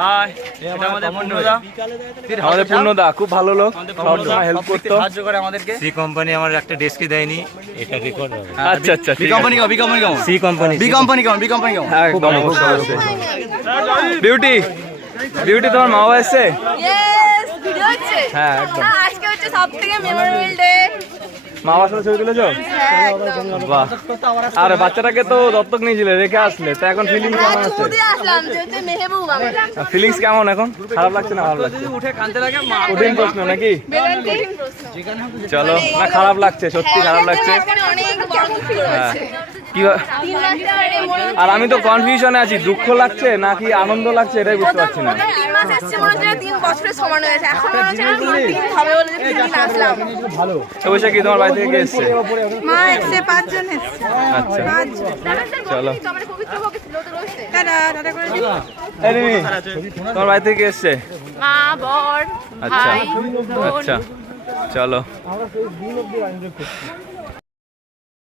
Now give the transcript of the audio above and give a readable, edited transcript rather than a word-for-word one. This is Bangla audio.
হাই, এটা আমাদের পূর্ণদা। আমাদের পূর্ণদা খুব ভালো লোক, সবসময় হেল্প করতো, সাহায্য করে আমাদেরকে। সি কোম্পানি আমার একটা ডেস্কই দেয়নি, এটা রেকর্ড হবে। আচ্ছা আচ্ছা, বি কোম্পানি কেমন? বি কোম্পানি কেমন? সি কোম্পানি, বি কোম্পানি কেমন? বি কোম্পানি কেমন? একদম অবশ্যই। বিউটি, বিউটি তোমার মা বাবা এসছে? ইয়েস, ভিডিও হচ্ছে। হ্যাঁ একদম। আজকে হচ্ছে সবথেকে মেমোরেবল ডে। মা বাবার সাথে ছবি তুলেছো? হ্যাঁ একদম। বাহ। আর বাচ্চাটাকে তো দত্তক নিয়েছিলে, রেখে আসলে, তো এখন ফিলিংস কেমন আছে? ছুটি আসলাম যেতে মেহবুব আমার। ফিলিংস কেমন এখন? খারাপ লাগছে না ভালো লাগছে? উঠে কানতে লাগে মা। কঠিন প্রশ্ন নাকি? কঠিন প্রশ্ন। চলো, না খারাপ লাগছে, সত্যি খারাপ লাগছে। অনেক বড় দুঃখ হয়েছে। কি 3 মাস ধরে মনে হচ্ছে আর আমি তো কনফিউশনে আছি, দুঃখ লাগছে নাকি আনন্দ লাগছে এটাই বুঝতে পারছি না। 3 মাস এসেছে মনে হচ্ছে 3 বছরের সমান হয়েছে। এখন মনে হচ্ছে 3 দিন হবে বলে যে 3 দিন আসলাম। তো বসে কি তোমার বাড়ি থেকে কে এসছে? মা এসে 5 জন এসেছে। আচ্ছা চলো। আমার পবিত্র ভোগে ছিল তো রয়েছে। টাটা করে দিই। এই রিমি, তোমার বাড়ি থেকে কে এসছে? মা বর আচ্ছা ভাই বোন। আচ্ছা চলো।